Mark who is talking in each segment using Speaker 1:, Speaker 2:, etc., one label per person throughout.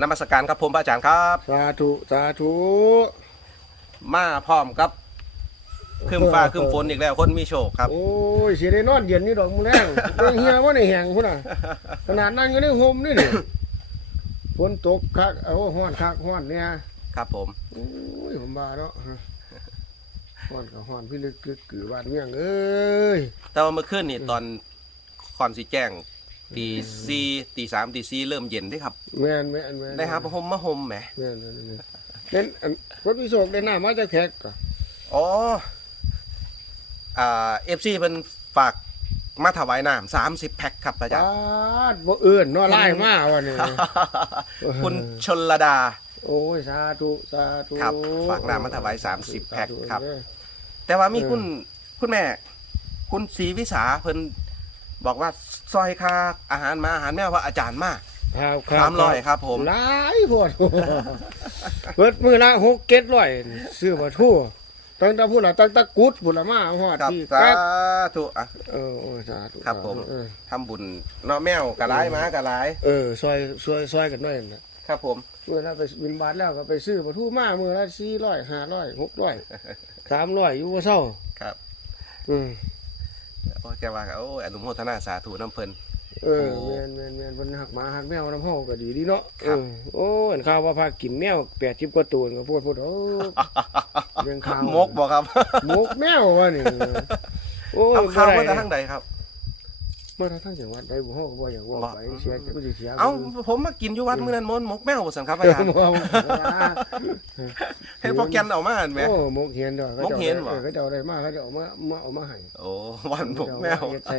Speaker 1: นมัสการครับผมพระอาจารย์ครับ
Speaker 2: สาธุสาธุ
Speaker 1: มาพร้อมกับคืมฟ้าคืมฝนอีกแล้วคนมีโชคครับ
Speaker 2: โอ้ยสิได้นอนเย็นนี่ดอกมึงแรงเรื่องเฮียว่าในแหงพุ่นน่ะขนาดนั่งอยู่ในโฮมนี่นี่ฝนตกคักเอาห้อนคักห้อนเนี่ย
Speaker 1: ครับผม
Speaker 2: โอ้ยผมบ้าเนาะห้อนกับห้อนพี่ลึกกึกกือบ้านเมียงเอ้ย
Speaker 1: แต่ว่าเมื่อคืนนี่ตอนคอนสีแจ้ง ตีซีตีสามตีซีเริ่มเย็นเด้ครับ
Speaker 2: แม่นแม่นแม่น
Speaker 1: ได้ครับห่มมาห่มแหม
Speaker 2: แม่นแม่นแม่นเล่นอันรถพิโศกได้หน้ามาจากแขกก็
Speaker 1: อ๋ออ่าเอฟซีเพิ่นฝากมาถวายน้ำสามสิบแพ็คครับพระอาจาร
Speaker 2: ปา
Speaker 1: ย์
Speaker 2: ดบ่เอื่นเนาะไล่มาวันนี้
Speaker 1: คุณชนลดา
Speaker 2: โอ้ยสาธุสาธุ
Speaker 1: ครับฝากน้ำมาถวาย30แพ็คครับ
Speaker 2: สาธุ
Speaker 1: แต่ว่ามี
Speaker 2: เออ
Speaker 1: คุณคุณแม่ คุณศรีวิสาเพิ่นบอกว่า ซอยค่าอาหารมาอาหารแม่ว่าอาจารย์มา
Speaker 2: ครับครับ
Speaker 1: สามร้อยครับ ผม
Speaker 2: หลายพอดเปิดมือละหกเก็ดร้อยซื้อมาทั่วตั้งแต่พูดละตั้งแต่กุดพูดละมาฮอด
Speaker 1: ครับ
Speaker 2: ที่
Speaker 1: สา
Speaker 2: แป๊ก
Speaker 1: ธุอะ
Speaker 2: เออโอ้ยสาธุ
Speaker 1: ครับผม
Speaker 2: เออ
Speaker 1: ทำบุญเนาะแมวกะไรมากะไร
Speaker 2: เออซอยซอยซอยกันหน่อยนะครับ
Speaker 1: ผม
Speaker 2: เมื่อเราไปบินบาทแล้วก็ไปซื้อมาทั่วมามือละสี่ร้อยห้าร้อยหกร้อยสามร้อยอยู่ว่าเศร้า
Speaker 1: ครับ
Speaker 2: อืม
Speaker 1: โอ้ยแกว่าโอ้ยอนุโมทนาสาธุน้ำเพิ่น
Speaker 2: เออ
Speaker 1: โอ้
Speaker 2: แมนแมนแมนมันหักหมาหักแมวน้ำห้องก็ดีดีเนาะ
Speaker 1: ครับ
Speaker 2: เออโอ้ยข้าวว่าพากินแมวแปดจิบกว่าตัวก็พูดพูดโอ้เรื่องข้าว
Speaker 1: มกบอกครับ
Speaker 2: หมกแมววะนี่โอ้ย
Speaker 1: เอาข้าว
Speaker 2: บ่
Speaker 1: มา
Speaker 2: ได้
Speaker 1: จากทางใดครับ
Speaker 2: มาทางจังหวัดใดบ่ฮู้ก็บ่อยากว่าไปเสียจะก็สิเสีย
Speaker 1: เอาผมมากินอยู่วัดมื้อนั้นมนต์มกแมวบ่สันครับอา
Speaker 2: เออ
Speaker 1: จารย์
Speaker 2: บ่ว่า
Speaker 1: เห็นโปรแกรมเอามาเห็นไหม
Speaker 2: โอ้หมกเห็นดอก
Speaker 1: หมกเห็นเหรอ
Speaker 2: เขาจะเอาได้มาเขาจะเอามามาเอามาให้
Speaker 1: โอ้วันมกแมว
Speaker 2: เฮ็ดใส่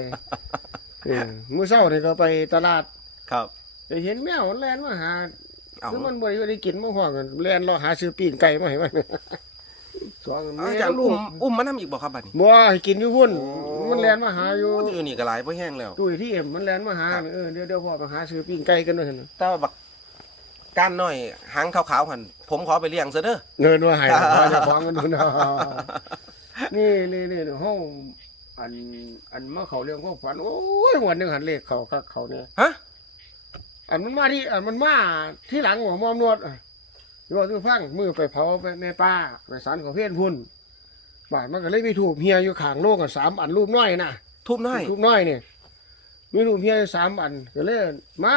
Speaker 2: เออมื้อเช้านี่ก็ไปตลาด
Speaker 1: ครับ
Speaker 2: ไปเห็นแมวมันแล่นมาหา
Speaker 1: เอา
Speaker 2: คือมันบ่ได้ได้กินมาฮ้อกันแล่นรอหาซื้อปิ้งไก่มาให้มันสอง
Speaker 1: เอาอาจารย์อุ้มอุ้มมันน้ำอีกบ่ครับบัดนี้
Speaker 2: บ่ให้กินอยู่พุ่น
Speaker 1: โอ้
Speaker 2: มันแล่นมาหาอยู่
Speaker 1: อยู่นี่ก็หลายบ่แห้งแล้ว
Speaker 2: ตุ้ยที่เอ็มมันแล่นมาหาเออเดี๋ยวเดี๋ยวพ่อไปหาซื้อปิ้งไก่กันด้วยหั่น
Speaker 1: แต่ว่าบักก้านน้อยหางขาวๆหันผมขอไปเลี้ยงซะเด้อ
Speaker 2: เงินว่าให้ว่าจะฟ้องกันดูนะนี่นี่นี่ห้องอันอันมาเขาเรื่องความฝันโอ้ยวันหนึ่งหันเลขเขาคักเขาเนี่ย
Speaker 1: ฮะ
Speaker 2: อันมันมาที่อันมันมาที่หลังหัวมอมนวดอะที่ว่าที่ฟังมือไปเผาไปในป่าไปสารของเพี้ยนพุ่น บาดมันก็เลยมีถูกเฮียอยู่ข้างโลกกันสามอันรูปน้อยนะ
Speaker 1: ทุบน้อย
Speaker 2: รูปน้อยเนี่ยมีรูปเฮียอยู่สามอันก็เลยมา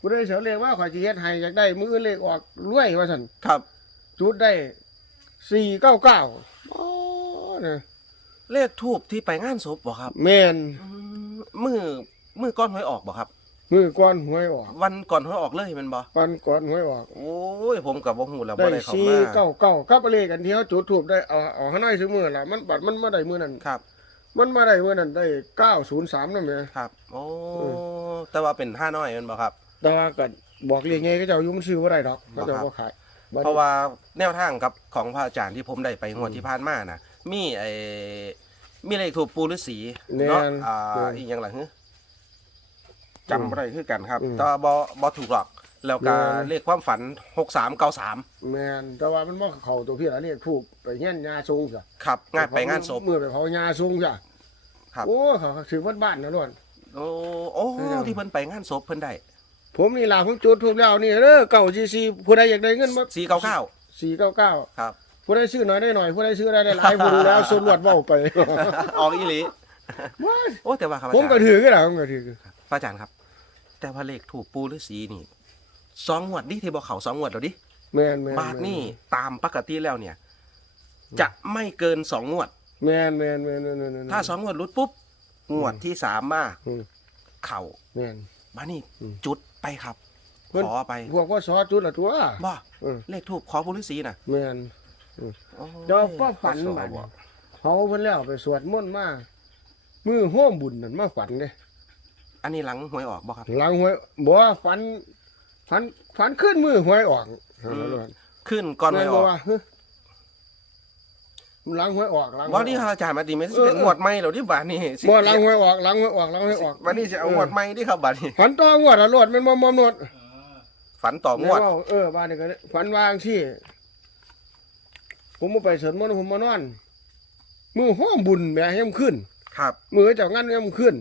Speaker 2: กูได้เสียเลขว่าขอยจะเฮ็ดให้อยากได้มือเลขออกรวยว่าสัน
Speaker 1: ครับ
Speaker 2: จุดได้สี่เก้าเก้าอ๋อนะ
Speaker 1: เลขทูบที่ไปงานศพบ่ครับ
Speaker 2: แมน
Speaker 1: อืมมือมือก้อนหวยออกบ่ครับ
Speaker 2: มือก้อนหวยออก
Speaker 1: วันก่อนหวยออกเลยแมันบ่
Speaker 2: ปันก้อนหวยออก
Speaker 1: โอ้ยผมกับบ่ฮู้แล้วบ่
Speaker 2: ได้
Speaker 1: ได้เข้า
Speaker 2: สี่
Speaker 1: มา
Speaker 2: เก้าเก้ากับเลขกันที่เขาจุดถูกได้เอาเอาให้น้อยซื้อมือละมันบัดมันมาได้มือนั้น
Speaker 1: ครับ
Speaker 2: มันมาได้มือนั้นได้เก้าศูนย์สามนั่นเอง
Speaker 1: ครับ โอ้
Speaker 2: เอ
Speaker 1: แต่ว่าเป็นห้าน้อยแมันบ่ครับ
Speaker 2: แต่ว่าก็บอกเรียกไงก็จะเอาอยุ่มันซื้อว่าได้ดอกก็จะ
Speaker 1: บ่ครับ
Speaker 2: ว่าขายบัด
Speaker 1: เพราะว่าแนวทางครับของพระอาจารย์ที่ผมได้ไปงวดที่ผ่านมาน่ะ มีไอ้มีเลขถูกปูฤาษี
Speaker 2: แน่
Speaker 1: เนาะ
Speaker 2: น
Speaker 1: อ่า
Speaker 2: แน่น
Speaker 1: อีกอย่างหลัง จำบ่ได้คือกันครับ
Speaker 2: อืม
Speaker 1: แต่ว่าบ่บ่ถูกหรอก แล้วก็
Speaker 2: แน่น
Speaker 1: เลขความฝัน 6393
Speaker 2: แมนแต่ว่ามันมาเข่าตัวพี่ละเนี่ยถูกไปเงี้ยยาทรงจ้ะ
Speaker 1: ครับงานไปงานศพ
Speaker 2: มือไปเผายาทรงจ้ะ
Speaker 1: ครับ
Speaker 2: โอ้เขาถือวัดบ้านนะล้วน
Speaker 1: โอ้โอ้
Speaker 2: ใช่ครับ
Speaker 1: ที่เพิ่นไปงานศพเพิ่นได้
Speaker 2: ผมนี่ล่ะผมจุดถูกแล้วนี่เด้อเก่าซีซีผู้ใดอยากได้เงินมา
Speaker 1: 499
Speaker 2: สี่เก้าเก้า
Speaker 1: ครับ
Speaker 2: ผู้ใดซื้อน้อยได้หน่อยผู้ใดซื้อได้ได้หลายผู้รู้แล้วส่วนรวดเบ้าไป
Speaker 1: ออกอีหลีโอ้แต่ว่าครับอา
Speaker 2: ผมก็
Speaker 1: จารย์
Speaker 2: ถือก็ได้ผมก็ถือ
Speaker 1: พระอาจารย์ครับ แต่ว่าเลขถูกปูฤาษีนี่สองงวดดิที่บอกเขาสองงวดแล้วดิ
Speaker 2: แมนแมน
Speaker 1: บาทนี่ตามปกติแล้วเนี่ย จะไม่เกินสองงวด
Speaker 2: แมนแมนแมนแมนแมนแมน
Speaker 1: ถ้าสองงวดรุดปุ๊บงวดที่สามมา
Speaker 2: อืม
Speaker 1: เข่า
Speaker 2: แมน
Speaker 1: บ้านี่
Speaker 2: อืม
Speaker 1: จุดไปครับ
Speaker 2: เพิ่น
Speaker 1: ขอไป
Speaker 2: พวกว่าซอจุดละตัว
Speaker 1: บ่
Speaker 2: เออ
Speaker 1: เลขถูกขอปูฤาษีน่ะ
Speaker 2: แมน
Speaker 1: โอ้ย
Speaker 2: เจ้าป้าฝัน
Speaker 1: ขอ
Speaker 2: บัด
Speaker 1: บ่
Speaker 2: เขาเพิ่นแล้วไปสวดมนต์มา มือโฮมบุญนั่นมาฝันเด้
Speaker 1: อันนี้หลังหวยออกบ่ครับ
Speaker 2: หลังหวยบ่ฝันฝันฝันขึ้นมือหวยออก
Speaker 1: อืม ขึ้นก่อนหวยออก
Speaker 2: แม่บ่ว่าฮึหลังหวยออกหลังหวย
Speaker 1: บ่
Speaker 2: ออก
Speaker 1: นี่ครับอาจารย์มาดีไหม
Speaker 2: เออ
Speaker 1: เป็นงวดใหม่แล้วดิบาทนี่สิ
Speaker 2: บ่หลังหวยออกหลังหวยออกหลังหวยออก
Speaker 1: วันนี้จะเอางวดใหม่ดิครับบาทนี่
Speaker 2: ฝันต่องวดอะรวดแมันบ่มอมนวด
Speaker 1: ฝันต่องวด
Speaker 2: แม่เาเออบ้านนี้ก็ฝันวาจังซี่ ผมมาไปสวดมนต์ผมมานอน มือห้อมบุญแหม่ให้มันขึ้น
Speaker 1: ครับ
Speaker 2: มือเจ้างั้นให้มันขึ้น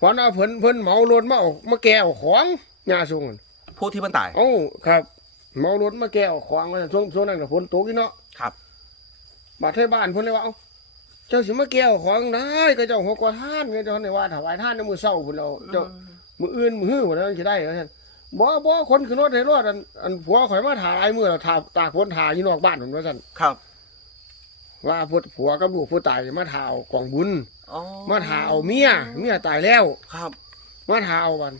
Speaker 2: ฝันเอาเพิ่นเพิ่นเหมารถมาเอามาแก่เอาของยาสูงนั่น
Speaker 1: ผู้ที่เพิ่นตาย
Speaker 2: เอ้าครับเมารถมาแก้วขวางไว้ช่วงช่วงนั้นก็ฝนตกอีเนาะ
Speaker 1: ครับ
Speaker 2: บาดไทยบ้านเพิ่นเลยว่าเอ้าเจ้าสิมาแก้วของได้ก็เจ้าหัวกว่าท่านไงเจ้าในว่าถวายท่านในมื้อเช้าพุ่นเราเจ้า มื้ออื่นมื้อฮื้อพุ่นเราสิได้ว่าซั่นบ่บ่คนขึ้นรถให้รถอันอันผัวข่อยมาถ่ายมื้อแล้วถ่าตากฝนถ่ายอยู่นอกบ้านพุ่นว่าซั่น
Speaker 1: ครับ
Speaker 2: ว่าพุผัวกับลูกผู้ตายมาถ่าเอากองบุญ
Speaker 1: อ๋อ
Speaker 2: มาถ่าเอาเมียเมียตายแล้ว
Speaker 1: ครับ
Speaker 2: มาถ่าเอาวัน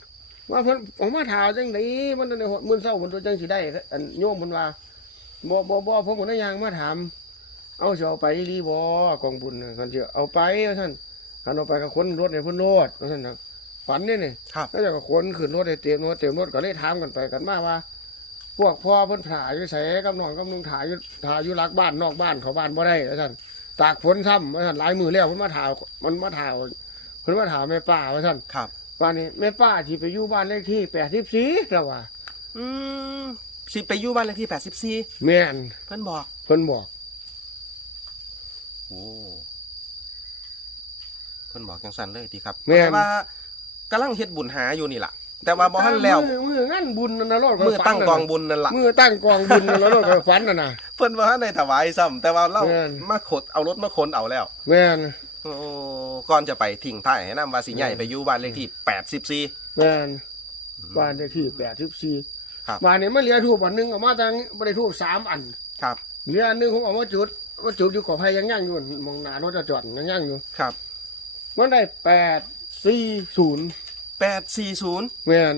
Speaker 2: ว่าเพิ่นออกมาถ่าจังไดมันในหดมื้อเช้ามันตัวจังสิได้อันโยมเพิ่นว่าบ่บ่บ่ผมก็ได้ยางมาถามเอาสิเอาไปอีหลีบ่กองบุญน่ะกันสิเอาไปว่าซั่นคันเอาไปก็คนรถให้เพิ่นโลดว่าซั่นน่ะฝันนี่นี่
Speaker 1: ครับ
Speaker 2: แล้วเจะก็คนขึ้นรถให้เต็มรถเต็มรถก็เลยถามกันไปกันมาว่า พวกพ่อเพิ่นถ่ายอยู่ไสกับน้องกับนุ่งถ่ายอยู่ถ่ายอยู่หลักบ้านนอกบ้านเขาบ้านบ่ได้ว่าซั่นตากฝนซ้ำว่าซั่นหลายมื้อแล้วเพิ่นมาถ่ายมันมาถ่ายเพิ่นมาถ่ายแม่ป้าว่าซั่น
Speaker 1: ครับ
Speaker 2: ว่านี่แม่ป้าที่ไปอยู่บ้านเลขที่84แล้วว่า
Speaker 1: อืมสิไปอยู่บ้านเลขที่84
Speaker 2: แม่น
Speaker 1: เพิ่นบอก
Speaker 2: เพิ่นบอก
Speaker 1: โอ้เพิ่นบอกจังซั่นเลยติครับ
Speaker 2: แม่น
Speaker 1: แต่ว่ากำลังเฮ็ดบุญหาอยู่นี่ล่ะ แต่ว่าบ่ทันแล้ว
Speaker 2: มือมืองานบุญนั่นนะรถ
Speaker 1: มือตั้งกองบุญนั่นล่ะ
Speaker 2: มือตั้งกองบุญนั่นนะรถก็ฝันน่ะนะ
Speaker 1: เพิ่นว่าในถวายซ้ำแต่ว่าเรา
Speaker 2: แม่น
Speaker 1: มาขดเอารถมาคนเอาแล้ว
Speaker 2: แม่น
Speaker 1: โอ้ก่อนจะไปทิ้งท้ายให้นำว่าสิใหญ่
Speaker 2: แม่น
Speaker 1: ไปอยู่บ้านเลขที่84
Speaker 2: แม่นบ้านเลขที่84
Speaker 1: ครับ
Speaker 2: บ้านนี้มันเหลือทูบอันหนึงเอามาตั้งบ่ได้ทูบสามอัน
Speaker 1: ครับ
Speaker 2: เหลืออันหนึงผมเอามาจุดว่าจุดอยู่กับไผยังย่างอยู่มองหน้ารถจะจอดยังย่างอยู่
Speaker 1: ครับ
Speaker 2: มันได้840
Speaker 1: 840
Speaker 2: แม่น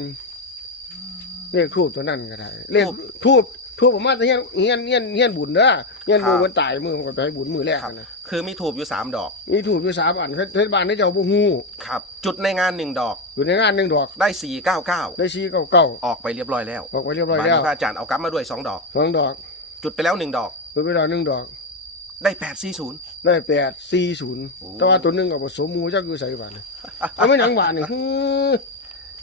Speaker 2: เลขทูบตัวนั้นก็ได้เลข
Speaker 1: ทูบ
Speaker 2: ทูบทูบออกมาแต่เฮียนเฮียนเฮียนเฮียนบุญเด้อเฮียน
Speaker 1: ครับ
Speaker 2: มือมันตายมือมันก็ไปให้บุญมือแรก
Speaker 1: ครับ
Speaker 2: นะ
Speaker 1: คือมีถูบอยู่สามดอก
Speaker 2: มีถูกอยู่สามอันเทศบาลได้เจ้าบ่ฮู้
Speaker 1: ครับ จุดในงานหนึ่งดอก
Speaker 2: อยู่ในงานหนึ่งดอก
Speaker 1: ได้สี่เก้าเก้า
Speaker 2: ได้ชี้เก่าเก่า
Speaker 1: ออกไปเรียบร้อยแล้ว
Speaker 2: ๆออกไปเรียบร้อย
Speaker 1: บาน
Speaker 2: แล้ว
Speaker 1: นี้พระอาจารย์เอากลับมาด้วยสองดอก
Speaker 2: สองดอก
Speaker 1: จุดไปแล้วหนึ่งดอก
Speaker 2: ตัวไปดอกหนึ่งดอก
Speaker 1: ได้แปดสี่ศูนย์
Speaker 2: ได้แปดสี่ศูนย์
Speaker 1: โอ้
Speaker 2: แต่ว่าตัวหนึ่งเอาผสมหมูจักอยู่ใส่บาทเลยเอาไม่หนังบาทนี่ฮือ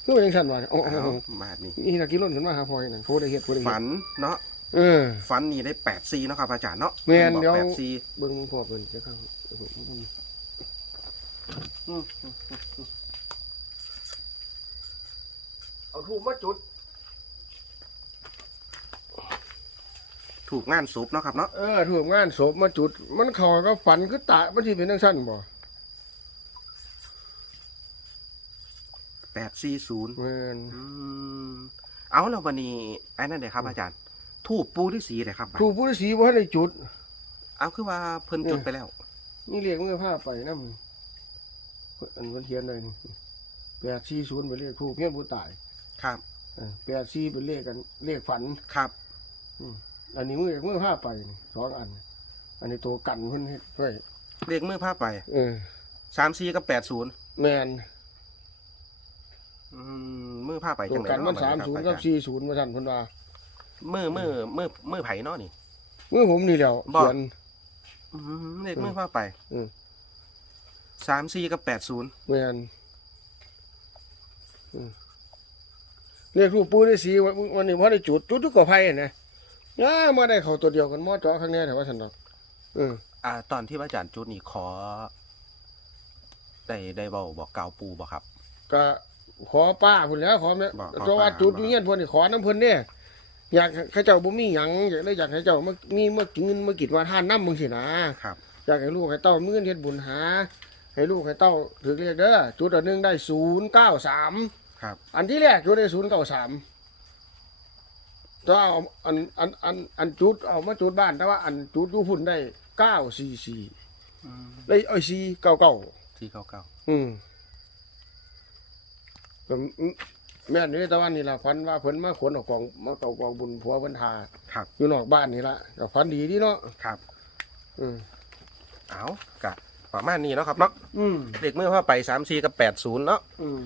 Speaker 2: คือเป็นสั่นบาทอ๋ออ๋ออ๋อ
Speaker 1: มาดนี้
Speaker 2: นี่นักกินล้นขึ้นมาหาพอยนั่นเขาได้เฮ็ดเขาได้เฮ็
Speaker 1: ฝั
Speaker 2: ด
Speaker 1: นเนาะ
Speaker 2: เออ
Speaker 1: ฝันนี่ได้แปดสี่เนาะครับอาจารย์เนาะ
Speaker 2: แม่น
Speaker 1: บอก
Speaker 2: เดี๋ยว
Speaker 1: แปดสี่
Speaker 2: เบิ่งพ่อเพิ่นจะเข้าเอาถูกมาจุด
Speaker 1: ถูกงานซุปเนาะครับเนาะ
Speaker 2: เออถูกงานศพมาจุด มันเข้าก็ฝันคือตามันสิเป็นจังซั่นบ่
Speaker 1: แปดสี่ศูนย์
Speaker 2: แม่น
Speaker 1: เอาแล้ววันนี้ไอ้นั่นเลยครับอาจารย์ถูกปูที่สีเลยครับ
Speaker 2: ถูกผู้ฤาษีบ่ทันได้จุด
Speaker 1: เอาคือว่าเพิ่นจุดไปแล้ว
Speaker 2: นี่เรียกมือผ้าไปน้ำอันวันเทียนเลยแปดสี่ศูนย์เป็นเลขถูกเพี้ยนผู้ตาย
Speaker 1: ครับ
Speaker 2: แปดสี่เป็นเลขกันเลขฝัน
Speaker 1: ครับ
Speaker 2: อืม อันนี้มือมือผ้าไปนี่สองอัน อันนี้ตัวกันเพิ่นเฮ็ดไว้
Speaker 1: เรียกมือผ้าไป
Speaker 2: เออ
Speaker 1: สามสี่กับแปดศูนย์
Speaker 2: แมน
Speaker 1: มือผ้าไป
Speaker 2: ตั
Speaker 1: จั
Speaker 2: ว
Speaker 1: งไหน
Speaker 2: กันมัน
Speaker 1: เาะ
Speaker 2: สาม
Speaker 1: บัด
Speaker 2: ศูนย์
Speaker 1: ค
Speaker 2: กั
Speaker 1: รั
Speaker 2: บบสี่ศูนย์มาสั่นเพิ่นว่า
Speaker 1: มือมือมือมือไผ่เนาะนี่
Speaker 2: มือผมนี่แหล้ว
Speaker 1: บอก
Speaker 2: เขียน
Speaker 1: อืมเรียกมือผ้าไป
Speaker 2: อืม
Speaker 1: สามสี่กับแปดศูนย์
Speaker 2: แมนอืมเลขรูปปูได้สีวันวันนี้พอได้จุดจุดทุกกอไผ่นะ ย่ามาได้เขาตัวเดียวกันมอจอข้างแน่แต่ว่าฉันดอกเออ
Speaker 1: อ่า ตอนที่พระอาจารย์จุดนี่ขอ ได้ได้เบาบอกกล่าวปูบอกครับ
Speaker 2: ก็ขอป้าพุ่นแหล้วขอแม่
Speaker 1: บอกขอ
Speaker 2: เพราะว่า
Speaker 1: ป้า
Speaker 2: จุดอยู่เงี้ยนพิ่นนี่ขอน้ำเพิ่นเนี่ยอยากให้เจ้าบ่มีหยังอยากได้อยากให้เจ้ามามีมากินเมากินว่าท่านน้ำมึงสินะ ครับ อยากให้ลูกให้เต้ามื้อเฮ็ดบุญหา ให้ลูกให้เต้าถือเรียกเด้อจุดอันหนึงได้093
Speaker 1: ครับ
Speaker 2: อันที่แรกจุดได้093 ถ้าเอาอันอันอันอันจุดเอามาจุดบ้านแต่ว่าอันจุดอยู่พุ่นได้944ได้เอ้ย499
Speaker 1: สี่เก้าเก้า
Speaker 2: อืมก็แม่นนี่ตะวันนี่ละพันว่าเพิ่นมาขนเออกกองมาเต่ากองบุญผัวเพิ่นทา
Speaker 1: ครับ
Speaker 2: อยู่นอกบ้านนี่ล่ะก็พันดีดีเนาะ
Speaker 1: ครับ
Speaker 2: อืม
Speaker 1: เอากะประมาณนี้เนาะครับเนาะ
Speaker 2: อืม
Speaker 1: เด็กมือผ้าไปสามสี่กับแปดศูนย์เนาะ
Speaker 2: อืม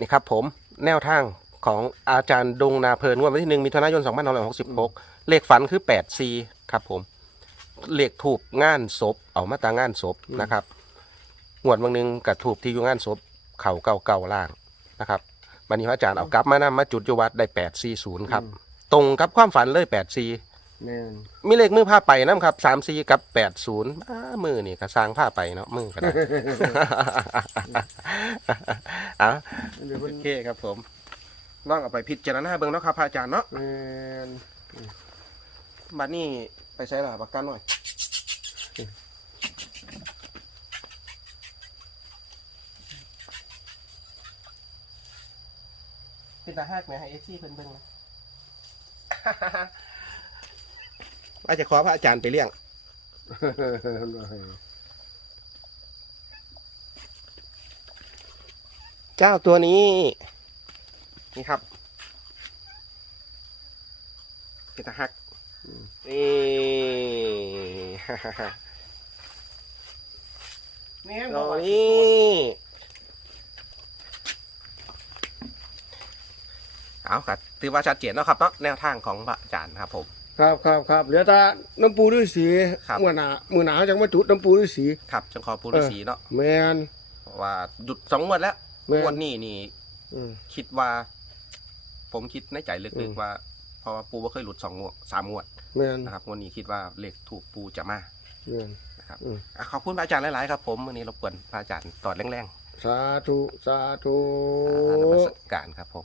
Speaker 1: นี่ครับผมแนวทาง ของอาจารย์ดงนาเพลินงวดวันที่หนึ่งมิถุนายนสองพันห้าร้อยหกสิบหกเลขฝันคือแปดซีครับผม เลขถูกงานศพเอามาตางานศพนะครับงวดบางหนึงกับถูกที่อยู่งานศพเข่าเก่าเก่าล่างนะครับวันนี้พระอาจารย์เอากลับมานำมาจุดอยวัดได้แปดซีศูนย์ครับ ตรงกับความฝันเลยแปดซี
Speaker 2: แม่น
Speaker 1: มีเลขมือผ้าไปน้ำครับสามซีกับแปดศูนย์มือนี่ก็สร้างผ้าไปเนาะมือก็ได้อะ
Speaker 2: เดี๋ยว
Speaker 1: โอ
Speaker 2: เพิ่น
Speaker 1: เคครับผม ลองเอาไปพิจารณาเบิ่งเนาะครับพระอาจารย์เนาะ
Speaker 2: แมน
Speaker 1: บัดนี้ไปใช้ละปากกาหน่อย เป็นตาฮักไหมให้เอฟซีเพิ่นเบิ่งนะว่าจะขอพระอาจารย์ไปเลี้ยง เจ้าตัวนี้ นี่ครับเป็นตาฮักนี่
Speaker 2: นี่
Speaker 1: ตัวนี้เอาครับถือว่าชัดเจนเนาะครับเนาะแนวทางของพระอาจารย์ครับผม
Speaker 2: ครับครับครับเหลือแต่น้ำปูฤาษี
Speaker 1: ครับ
Speaker 2: มื่อหนามื่อหนาวจังมาจุดน้ำปูฤาษี
Speaker 1: ครับจังขอปูฤาษีเนาะ
Speaker 2: แมน
Speaker 1: เพราะว่าหยุดสองงวดแล้ว
Speaker 2: แม่น
Speaker 1: งวดนี้นี่
Speaker 2: อืม
Speaker 1: คิดว่า ผมคิดในใจลึ
Speaker 2: อื
Speaker 1: ก
Speaker 2: ม
Speaker 1: ๆว่าเพราะว่าปูว่าเคยหลุดสองงวดสามงวด
Speaker 2: แมน
Speaker 1: นะครับงวดนี้คิดว่าเลขถูกปูจะมา
Speaker 2: แมน
Speaker 1: นะครับ
Speaker 2: อืม
Speaker 1: อะขอบคุณพระอาจารย์หลายๆครับผมวันนี้รบกวนพระอาจารย์ตอดแรง
Speaker 2: สาธุสาธุ
Speaker 1: ๆอ่านมัสการครับผม